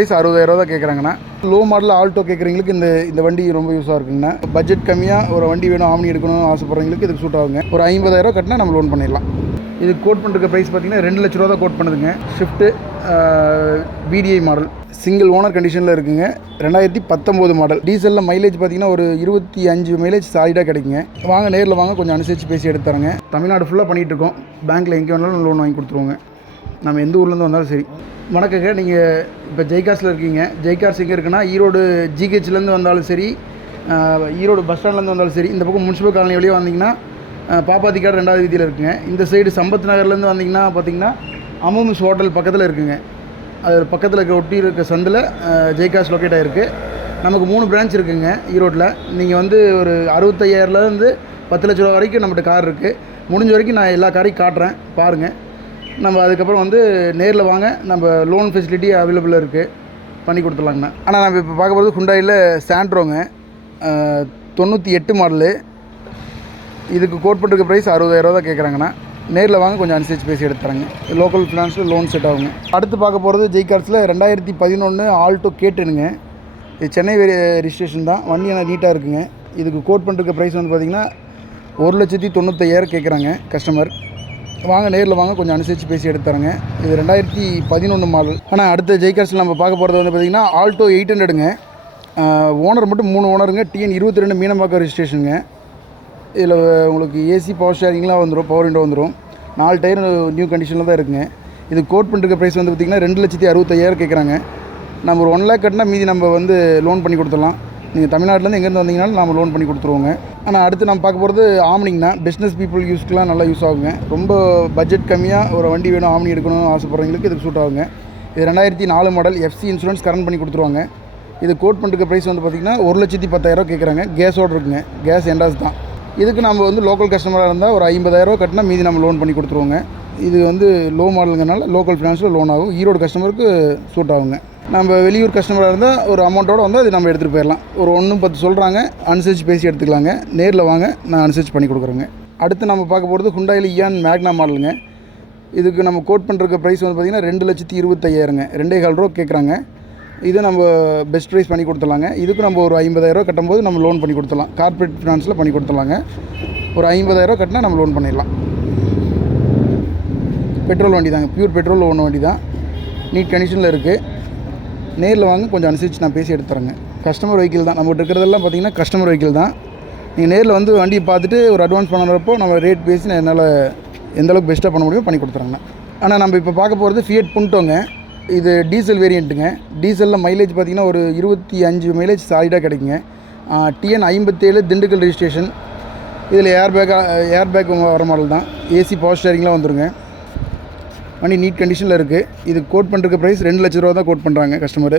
Price அறுபதாயிரம் தான் கேட்குறாங்கண்ணா லோ மாடல் ஆல்டோ கேட்குறவங்களுக்கு இந்த இந்த வண்டி ரொம்ப யூஸாக இருக்குங்கண்ணா. பட்ஜெட் கம்மியாக ஒரு வண்டி வேணும் ஆம்னி எடுக்கணும்னு ஆசைப்படுறவங்களுக்கு இதுக்கு சூட் ஆகுங்க. ஒரு ஐம்பதாயிரம் கட்டினா நம்ம லோன் பண்ணிடலாம். இது கோட் பண்ணுற ப்ரைஸ் பார்த்தீங்கன்னா ரெண்டு லட்ச ரூபா தான் கோட் பண்ணுதுங்க. Swift VDI model single owner கண்டிஷனில் இருக்குங்க. ரெண்டாயிரத்தி பத்தொம்போது மாடல் டீசலில் மைலேஜ் பார்த்தீங்கன்னா ஒரு இருபத்தி அஞ்சு மைலேஜ் சாலிடாக கிடைக்குங்க. வாங்க நேரில் வாங்க கொஞ்சம் அனுசரித்து பேசி எடுத்து தமிழ்நாடு ஃபுல்லாக பண்ணிகிட்டு இருக்கோம். பேங்க்கில் எங்கே வேணாலும் லோன் வாங்கி கொடுத்துருவோங்க. நம்ம எந்த ஊர்லேருந்து வந்தாலும் சரி. வணக்கங்க. நீங்கள் இப்போ ஜெய்காஸில் இருக்கீங்க. ஜெய்காஸ் எங்கே இருக்குன்னா ஈரோடு ஜிஹெச்லேருந்து வந்தாலும் சரி ஈரோடு பஸ் ஸ்டாண்ட்லேருந்து வந்தாலும் சரி இந்த பக்கம் முனிசிபல் காலனி வழியாக வந்தீங்கன்னா ஆஹ், பாப்பாத்திக்காடு ரெண்டாவது வீதியில் இருக்குங்க. இந்த சைடு சம்பத் நகர்லேருந்து வந்தீங்கன்னா பார்த்தீங்கன்னா அமோமிஸ் ஹோட்டல் பக்கத்தில் இருக்குங்க. அது பக்கத்தில் இருக்க ஒட்டி இருக்க சந்தில் ஜெய்காஸ் லொக்கேட் ஆகிருக்கு நமக்கு மூணு பிரான்ச் இருக்குங்க ஈரோட்டில் நீங்கள் வந்து ஒரு அறுபத்தையாயிரம்லேருந்து பத்து லட்ச ரூபா வரைக்கும் நம்மகிட்ட கார் இருக்குது முடிஞ்ச வரைக்கும் நான் எல்லா காரையும் காட்டுறேன். பாருங்கள் நம்ம அதுக்கப்புறம் வந்து நேரில் வாங்க. நம்ம லோன் ஃபெசிலிட்டி அவைலபிளாக இருக்குது பண்ணி கொடுத்துடலாங்கண்ணா. ஆனால் நம்ம இப்போ பார்க்க போகிறது ஹுண்டாயில் சாண்ட்ரோங்க தொண்ணூற்றி எட்டு மாடலு இதுக்கு கோட் பண்ணிருக்க ப்ரைஸ் அறுபதாயிரம் தான் கேட்குறாங்கண்ணா நேரில் வாங்க கொஞ்சம் அனுசரித்து பேசி எடுத்துறாங்க லோக்கல் ஃபினான்ஸில் லோன் செட் ஆகுங்க. அடுத்து பார்க்க போகிறது ஜெய்கார்ஸில் ரெண்டாயிரத்தி பதினொன்று ஆல்டோ கேட்டுனுங்க இது சென்னை ரிஜிஸ்ட்ரேஷன் தான். வண்டி ஆனால் நீட்டாக இருக்குங்க. இதுக்கு கோட் பண்ணிருக்க ப்ரைஸ் வந்து பார்த்திங்கன்னா ஒரு லட்சத்தி தொண்ணூத்தையாயிரம் கேட்குறாங்க கஸ்டமர் வாங்க நேரில் வாங்க கொஞ்சம் அனுசரித்து பேசி எடுத்து இது ரெண்டாயிரத்தி பதினொன்று மாடல். ஆனால் அடுத்த ஜெய்காஸில் நம்ம பார்க்க போகிறது வந்து பார்த்திங்கன்னா ஆல்டோ எயிட் ஹண்ட்ரடுங்க ஓனர் மட்டும் மூணு ஓனருங்க டிஎன் இருபத்தி ரெண்டு மீனம்பாக்கம் ரிஜிஸ்ட்ரேஷனுங்க இதில் உங்களுக்கு ஏசி பவர் ஷேரிங்லாம் வந்துடும் பவர் விண்டோ வந்துடும் நாலு டயர் நியூ கண்டிஷனில் தான் இருக்குங்க. இது கோட் பண்ணிருக்க ப்ரைஸ் வந்து பார்த்திங்கன்னா ரெண்டு லட்சத்தி அறுபத்தையாயிரம் கேட்குறாங்க நம்ம ஒரு ஒன் லேக் கட்டினா மீதி நம்ம வந்து லோன் பண்ணி கொடுத்துடலாம். நீங்கள் தமிழ்நாட்டிலேருந்து எங்கேருந்து வந்தீங்கனாலும் நம்ம லோன் பண்ணி கொடுத்துருவோங்க. ஆனால் அடுத்து நம்ம பார்க்க போகிறது ஆம்னிங்கண்ணா பிஸ்னஸ் பீப்புள் யூஸ்க்குலாம் நல்லா யூஸ் ஆகுங்க. ரொம்ப பட்ஜெட் கம்மியாக ஒரு வண்டி வேணும் ஆம்னி எடுக்கணும்னு ஆசைப்பட்றவங்களுக்கு இதுக்கு சூட் ஆகுங்க. இது ரெண்டாயிரத்தி நாலு மாடல் எஃப்சி இன்சூரன்ஸ் கரண்ட் பண்ணி கொடுத்துருவாங்க. இது கோட் பண்ணிருக்க ப்ரைஸ் வந்து பார்த்திங்கன்னா ஒரு லட்சத்தி பத்தாயிரம் கேட்குறாங்க கேஸோடு இருக்குங்க. கேஸ் எண்டாஸ் தான். இதுக்கு நம்ம வந்து லோக்கல் கஸ்டமராக இருந்தால் ஒரு ஐம்பதாயிரரூவா கட்டினா மீதி நம்ம லோன் பண்ணி கொடுத்துருவோங்க. இது வந்து லோ மாடலுங்கனால லோக்கல் ஃபினான்ஸில் லோன் ஆகும். ஈரோடு கஸ்டமருக்கு சூட் ஆகுங்க. நம்ம வெளியூர் கஸ்டமராக இருந்தால் ஒரு அமௌண்ட்டோடு வந்து அது நம்ம எடுத்துகிட்டு போயிடலாம் ஒரு ஒன்று பத்து சொல்கிறாங்க அனுசரித்து பேசி எடுத்துக்கலாங்க. நேரில் வாங்க நான் அனுசரித்து பண்ணி கொடுக்குறேங்க. அடுத்து நம்ம பார்க்க போகிறது ஹுண்டாயில் இயான் மேக்னா மாடலுங்க இதுக்கு நம்ம கோட் பண்ணிருக்க ப்ரைஸ் வந்து பார்த்திங்கன்னா ரெண்டு லட்சத்தி இருபத்தையாயிரங்க. ரெண்டே கால் ரூபா கேட்குறாங்க இது நம்ம பெஸ்ட் ப்ரைஸ் பண்ணி கொடுத்துலாங்க இதுக்கு நம்ம ஒரு ஐம்பதாயிரரூவா கட்டும்போது நம்ம லோன் பண்ணி கொடுத்துடலாம். கார்ப்பரேட் ஃபினான்ஸில் பண்ணி கொடுத்துடலாங்க. ஒரு ஐம்பதாயிரரூவா கட்டினா நம்ம லோன் பண்ணிடலாம். பெட்ரோல் வண்டி தாங்க. பியூர் பெட்ரோல் ஒன்று வண்டி தான். நீட் கண்டிஷனில் இருக்குது நேரில் வாங்க கொஞ்சம் அனுசரித்து நான் பேசி எடுத்துறேங்க கஸ்டமர் வெஹிக்கிள் தான். நம்மகிட்ட இருக்கிறதெல்லாம் பார்த்தீங்கன்னா கஸ்டமர் வெஹிக்கிள் தான். நீங்கள் நேரில் வந்து வண்டியை பார்த்துட்டு ஒரு அட்வான்ஸ் பண்ணுறப்போ நம்ம ரேட் பேசி நான் என்னால் எந்த அளவுக்கு பெஸ்ட்டாக பண்ண முடியுமோ பண்ணி கொடுத்துறேங்கண்ணா ஆனால் நம்ம இப்போ பார்க்க போகிறது ஃபியட் புண்டோங்க இது டீசல் வேரியண்ட்டுங்க டீசலில் மைலேஜ் பார்த்தீங்கன்னா ஒரு இருபத்தி அஞ்சு மைலேஜ் சாலிடாக கிடைக்குங்க. டிஎன் ஐம்பத்தேழு திண்டுக்கல் ரெஜிஸ்ட்ரேஷன் இதில் ஏர் பேக் ஏர் பேக் வர மாடல் தான். ஏசி பவர் ஸ்டேரிங்லாம் வந்துருங்க. வண்டி நீட் கண்டிஷனில் இருக்குது இது கோட் பண்ணுறக்கு ப்ரைஸ் ரெண்டு லட்ச ரூபா தான் கோட் பண்ணுறாங்க கஸ்டமரு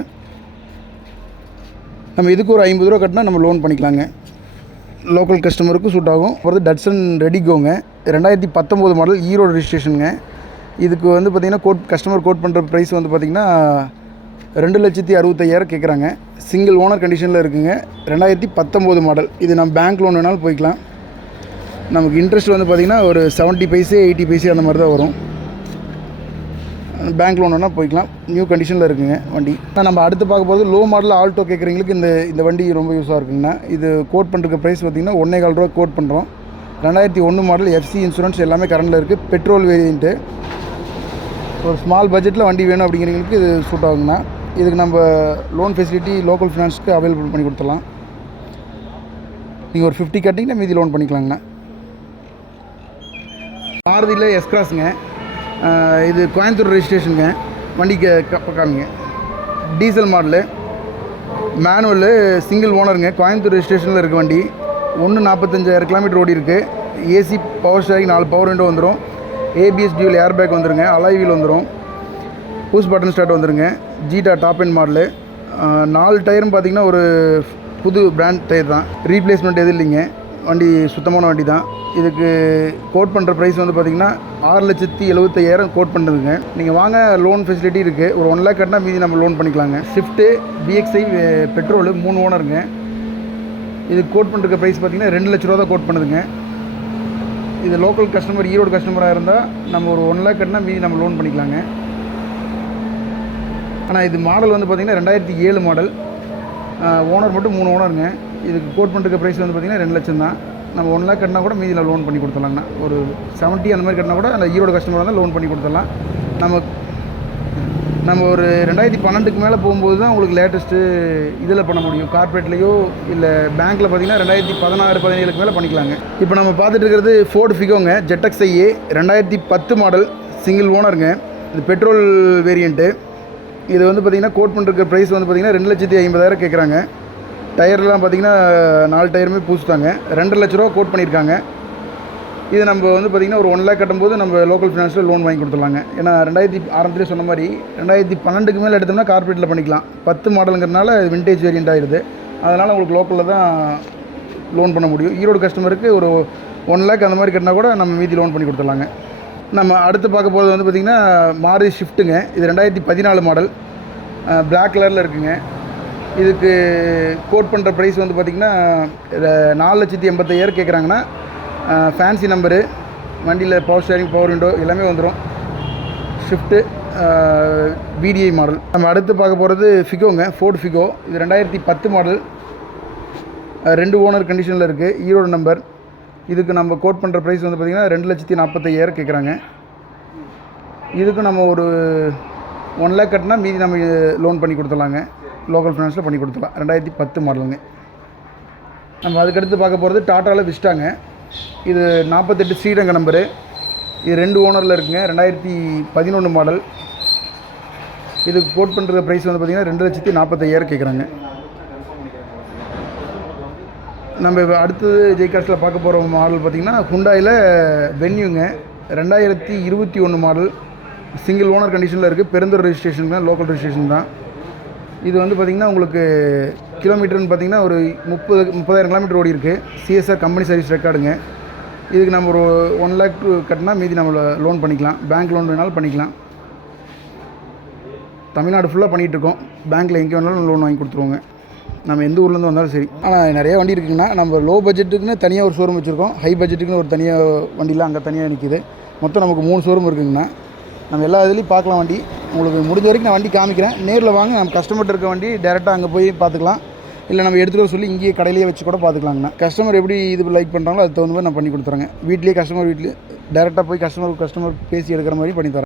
நம்ம இதுக்கு ஒரு ஐம்பது ரூபா கட்டினா நம்ம லோன் பண்ணிக்கலாங்க. லோக்கல் கஸ்டமருக்கு சூட் ஆகும். அப்புறம் டட்சன் ரெடிகோங்க ரெண்டாயிரத்தி பத்தொம்போது மாடல் ஈரோடு ரெஜிஸ்ட்ரேஷனுங்க இதுக்கு வந்து பார்த்திங்கன்னா கோட் கஸ்டமர் கோட் பண்ணுற ப்ரைஸ் வந்து பார்த்திங்கன்னா ரெண்டு லட்சத்தி அறுபத்தையாயிரம் கேட்குறாங்க சிங்கிள் ஓனர் கண்டிஷனில் இருக்குங்க. ரெண்டாயிரத்தி பத்தொம்போது மாடல் இது நம்ம பேங்க் லோன் வேணாலும் போய்க்கலாம். நமக்கு இன்ட்ரெஸ்ட் வந்து பார்த்திங்கன்னா ஒரு செவன்ட்டி பைசே எயிட்டி பைசே அந்த மாதிரி தான் வரும். பேங்க் லோன் போய்க்கலாம். நியூ கண்டிஷனில் இருக்குங்க வண்டி. ஆனால் நம்ம அடுத்து பார்க்க போகிறது லோ மாடல் ஆல்டோ கேட்குறவங்களுக்கு இந்த இந்த வண்டி ரொம்ப யூஸாக இருக்குங்கண்ணா. இது கோட் பண்ணுறதுக்கு ப்ரைஸ் பார்த்திங்கன்னா ஒன்றே கால் ரூபா கோட் பண்ணுறோம் ரெண்டாயிரத்தி ஒன்று மாடல் எஃப்சி இன்சூரன்ஸ் எல்லாமே கரண்டில் இருக்குது பெட்ரோல் வேரியண்ட்டு ஒரு ஸ்மால் பட்ஜெட்டில் வண்டி வேணும் அப்படிங்கிறவங்களுக்கு இது சூட் ஆகுங்கண்ணா. இதுக்கு நம்ம லோன் ஃபெசிலிட்டி லோக்கல் ஃபினான்ஸ்க்கு அவைலபிள் பண்ணி கொடுத்துடலாம். நீங்கள் ஒரு ஃபிஃப்டி கட்டிங்கன்னா மீதி லோன் பண்ணிக்கலாங்கண்ணா. மாருதியில் எஸ்கிராஸுங்க இது கோயம்புத்தூர் ரெஜிஸ்ட்ரேஷனுங்க வண்டிக்கு க- காமிங்க. டீசல் மாடலு மேனுவலு சிங்கிள் ஓனருங்க கோயம்புத்தூர் ரெஜிஸ்ட்ரேஷனில் இருக்க வண்டி. ஒன்று நாற்பத்தஞ்சாயிரம் கிலோமீட்டர் ஓடி இருக்குது ஏசி பவர் ஸ்டேரிங் நாலு பவர் விண்டோ வந்துடும் ஏபிஎஸ் டியூல் ஏர் பேக் வந்துருங்க. அலாய் வீல் வந்துடும் பூஸ் பட்டன் ஸ்டார்ட் வந்துருங்க. ஜீட்டா டாப் அண்ட் மாடலு நாலு டயரும் பார்த்தீங்கன்னா ஒரு புது பிராண்ட் டயர் தான். ரீப்ளேஸ்மெண்ட் எதுவும் இல்லைங்க. வண்டி சுத்தமான வண்டி தான். இதுக்கு கோட் பண்ணுற ப்ரைஸ் வந்து பார்த்தீங்கன்னா ஆறு லட்சத்தி எழுபத்தையாயிரம் கோட் பண்ணுதுங்க. நீங்கள் வாங்க லோன் ஃபெசிலிட்டி இருக்குது ஒரு ஒன் லேக் கட்டினா மீதி நம்ம லோன் பண்ணிக்கலாங்க. ஷிஃப்ட்டு பிஎக்ஸ்ஐ பெட்ரோலு மூணு ஓனருங்க இது கோட் பண்ணுற ப்ரைஸ் பார்த்தீங்கன்னா ரெண்டு லட்ச ரூபா தான் கோட் பண்ணுதுங்க. இது லோக்கல் கஸ்டமர் ஈரோடு கஸ்டமராக இருந்தால் நம்ம ஒரு ஒன் லேக் கட்டினா மீதி நம்ம லோன் பண்ணிக்கலாங்க. ஆனால் இது மாடல் வந்து பார்த்திங்கன்னா ரெண்டாயிரத்தி ஏழு மாடல் ஓனர் மட்டும் மூணு ஓனருங்க இதுக்கு கோட் பண்ணுற ப்ரைஸ் வந்து பார்த்திங்கன்னா ரெண்டு லட்சம் தான். நம்ம ஒன் லேக் கட்டினா கூட மீதியில் லோன் பண்ணி கொடுத்துடலாங்கண்ணா ஒரு செவன்ட்டி அந்த மாதிரி கட்டினா கூட அந்த ஈரோடு கஸ்டமர் தான் லோன் பண்ணி கொடுத்துடலாம். நம்ம நம்ம ஒரு ரெண்டாயிரத்தி பன்னெண்டுக்கு மேலே போகும்போது தான் உங்களுக்கு லேட்டஸ்ட்டு இதில் பண்ண முடியும். கார்பரேட்லேயோ இல்லை பேங்க்கில் பார்த்தீங்கன்னா ரெண்டாயிரத்தி பதினாறு பதினேழுக்கு மேலே பண்ணிக்கலாங்க. இப்போ நம்ம பார்த்துட்டு இருக்கிறது ஃபோர்டு ஃபிகோங்க ஜெட்டக்ஸ் ஐஏ ரெண்டாயிரத்தி பத்து மாடல் சிங்கிள் ஓனருங்க இது பெட்ரோல் வேரியண்ட்டு இது வந்து பார்த்திங்கன்னா கோட் பண்ணுற ப்ரைஸ் வந்து பார்த்திங்கன்னா ரெண்டு லட்சத்தி ஐம்பதாயிரம் கேட்குறாங்க. டயர்லாம் பார்த்திங்கன்னா நாலு டயருமே பூசிட்டாங்க ரெண்டு லட்ச ரூபா கோட் பண்ணியிருக்காங்க. இது நம்ம வந்து பார்த்திங்கன்னா ஒரு ஒன் லேக் கட்டும்போது நம்ம லோக்கல் ஃபினான்ஸில் லோன் வாங்கி கொடுத்துடலாங்க. ஏன்னா ரெண்டாயிரத்தி ஆரம்பத்துலேயே சொன்ன மாதிரி ரெண்டாயிரத்தி பன்னெண்டுக்கு மேலே எடுத்தோம்னா கார்பரேட்டில் பண்ணிக்கலாம். பத்து மாடலுங்கிறனால விண்டேஜ் வேரியண்ட் ஆயிடுது. அதனால் உங்களுக்கு லோக்கலில் தான் லோன் பண்ண முடியும். ஈரோடு கஸ்டமருக்கு ஒரு ஒன் லேக் அந்த மாதிரி கட்டினா கூட நம்ம மீதி லோன் பண்ணி கொடுத்துடலாங்க. நம்ம அடுத்து பார்க்க போகிறது வந்து பார்த்திங்கன்னா மாரி ஷிஃப்ட்டுங்க இது ரெண்டாயிரத்தி பதினாலு மாடல் பிளாக் கலரில் இருக்குங்க. இதுக்கு கோட் பண்ணுற ப்ரைஸ் வந்து பார்த்திங்கன்னா நாலு லட்சத்தி எண்பத்தையாயிரம் கேட்குறாங்கன்னா ஃபேன்சி நம்பரு வண்டியில் பவர் ஸ்டேரிங் பவர் விண்டோ எல்லாமே வந்துடும் ஷிஃப்ட்டு பிடிஐ மாடல் நம்ம அடுத்து பார்க்க போகிறது ஃபிகோங்க ஃபோர்டு ஃபிகோ இது ரெண்டாயிரத்தி பத்து மாடல் ரெண்டு ஓனர் கண்டிஷனில் இருக்குது ஈரோடு நம்பர் இதுக்கு நம்ம கோட் பண்ணுற ப்ரைஸ் வந்து பார்த்திங்கன்னா ரெண்டு லட்சத்தி நாற்பத்தையாயிரம் கேட்குறாங்க இதுக்கு நம்ம ஒரு ஒன் லேக் கட்டினா மீதி நம்ம லோன் பண்ணி கொடுத்துடலாங்க. லோக்கல் ஃபினான்ஸில் பண்ணி கொடுத்துடலாம். ரெண்டாயிரத்தி பத்து மாடலுங்க. நம்ம அதுக்கடுத்து பார்க்க போகிறது டாட்டாவில் விஸ்டாங்க. இது நாற்பத்தெட்டு ஸ்ரீரங்க நம்பரு. இது ரெண்டு ஓனரில் இருக்குங்க. ரெண்டாயிரத்தி பதினொன்று மாடல். இதுக்கு கோட் பண்ணுற ப்ரைஸ் வந்து பார்த்திங்கன்னா ரெண்டு லட்சத்தி நாற்பத்தையாயிரம் கேட்குறாங்க நம்ம இப்போ அடுத்தது ஜெய்காஸ்டில் பார்க்க போகிற மாடல் பார்த்திங்கன்னா ஹுண்டாயில் வென்யூங்க ரெண்டாயிரத்தி இருபத்தி ஒன்று மாடல். சிங்கிள் ஓனர் கண்டிஷனில் இருக்குது பெருந்தூர் ரெஜிஸ்ட்ரேஷன் தான் லோக்கல் ரெஜிஸ்ட்ரேஷன் தான். இது வந்து பார்த்திங்கன்னா உங்களுக்கு கிலோமீட்டர்னு பார்த்திங்கன்னா ஒரு முப்பது முப்பதாயிரம் கிலோமீட்டர் ஓடி இருக்குது சிஎஸ்ஆர் கம்பெனி சர்வீஸ் ரெக்கார்டுங்க இதுக்கு நம்ம ஒரு ஒன் லேக் கட்டினா மீதி நம்ம லோன் பண்ணிக்கலாம். பேங்க் லோன் வேணாலும் பண்ணிக்கலாம். தமிழ்நாடு ஃபுல்லாக பண்ணிகிட்டு இருக்கோம். பேங்க்கில் எங்கே வேணாலும் லோன் வாங்கி கொடுத்துருவோங்க. நம்ம எந்த ஊர்லேருந்து வந்தாலும் சரி. ஆனால் நிறைய வண்டி இருக்குங்கன்னா நம்ம லோ பட்ஜெட்டுக்குன்னு தனியாக ஒரு ஷோரூம் வச்சுருக்கோம். ஹை பட்ஜெட்டுக்குன்னு ஒரு தனியாக வண்டிலாம் அங்கே தனியாக நிற்கிது மொத்தம் நமக்கு மூணு ஷோரூம் இருக்குங்கண்ணா நம்ம எல்லா இதுலேயும் பார்க்கலாம் வண்டி. உங்களுக்கு முடிஞ்ச வரைக்கும் நான் வண்டி காமிக்கிறேன். நேரில் வாங்க நம்ம கஸ்டமர்கிட்ட இருக்க வண்டி டேரெக்டாக அங்கே போய் பார்த்துக்கலாம். இல்லை நம்ம எடுத்துகிட்டு வர சொல்லி இங்கேயே கடையிலேயே வச்சு கூட பார்த்துக்கலாங்கண்ணா. கஸ்டமர் எப்படி இது லைக் பண்ணுறாங்களோ அதுக்கு தகுந்த மாதிரி நான் பண்ணி கொடுத்துறேங்க. வீட்லேயே கஸ்டமர் வீட்லேயே டேரெக்டாக போய் கஸ்டமர் கஸ்டமர் பேசி எடுக்கிற மாதிரி பண்ணி தரேன்.